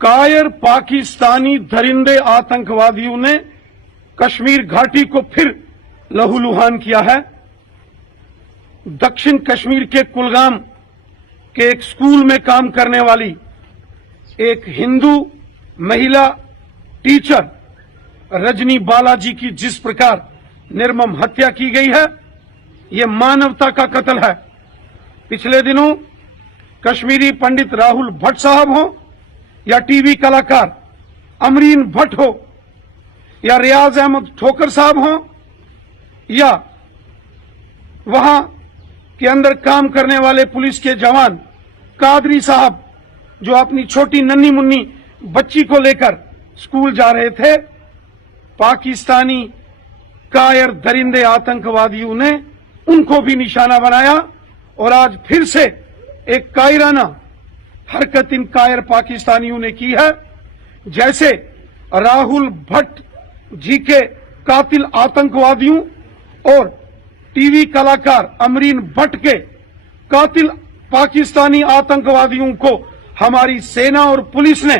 कायर पाकिस्तानी दरिंदे आतंकवादियों ने कश्मीर घाटी को फिर लहूलुहान किया है। दक्षिण कश्मीर के कुलगाम के एक स्कूल में काम करने वाली एक हिंदू महिला टीचर रजनी बालाजी की जिस प्रकार निर्मम हत्या की गई है, ये मानवता का कत्ल है। पिछले दिनों कश्मीरी पंडित राहुल भट्ट साहब हो या टीवी कलाकार अमरीन भट्ट हो या रियाज अहमद ठोकर साहब हो या वहां के अंदर काम करने वाले पुलिस के जवान कादरी साहब जो अपनी छोटी नन्ही मुन्नी बच्ची को लेकर स्कूल जा रहे थे, पाकिस्तानी कायर दरिंदे आतंकवादियों ने उनको भी निशाना बनाया और आज फिर से एक कायराना हरकत इन कायर पाकिस्तानियों ने की है। जैसे राहुल भट्ट जी के कातिल आतंकवादियों और टीवी कलाकार अमरीन भट्ट के कातिल पाकिस्तानी आतंकवादियों को हमारी सेना और पुलिस ने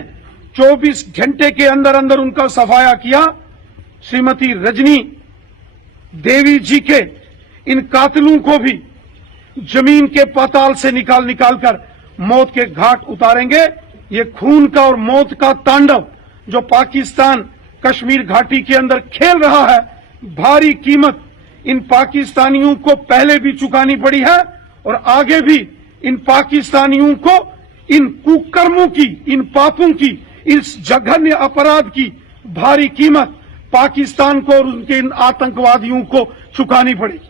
24 घंटे के अंदर अंदर उनका सफाया किया। श्रीमती रजनी देवी जी के इन कातिलों को भी जमीन के पाताल से निकाल कर मौत के घाट उतारेंगे। ये खून का और मौत का तांडव जो पाकिस्तान कश्मीर घाटी के अंदर खेल रहा है, भारी कीमत इन पाकिस्तानियों को पहले भी चुकानी पड़ी है और आगे भी इन पाकिस्तानियों को इन कुकर्मों की, इन पापों की, इस जघन्य अपराध की भारी कीमत पाकिस्तान को और उनके इन आतंकवादियों को चुकानी पड़ेगी।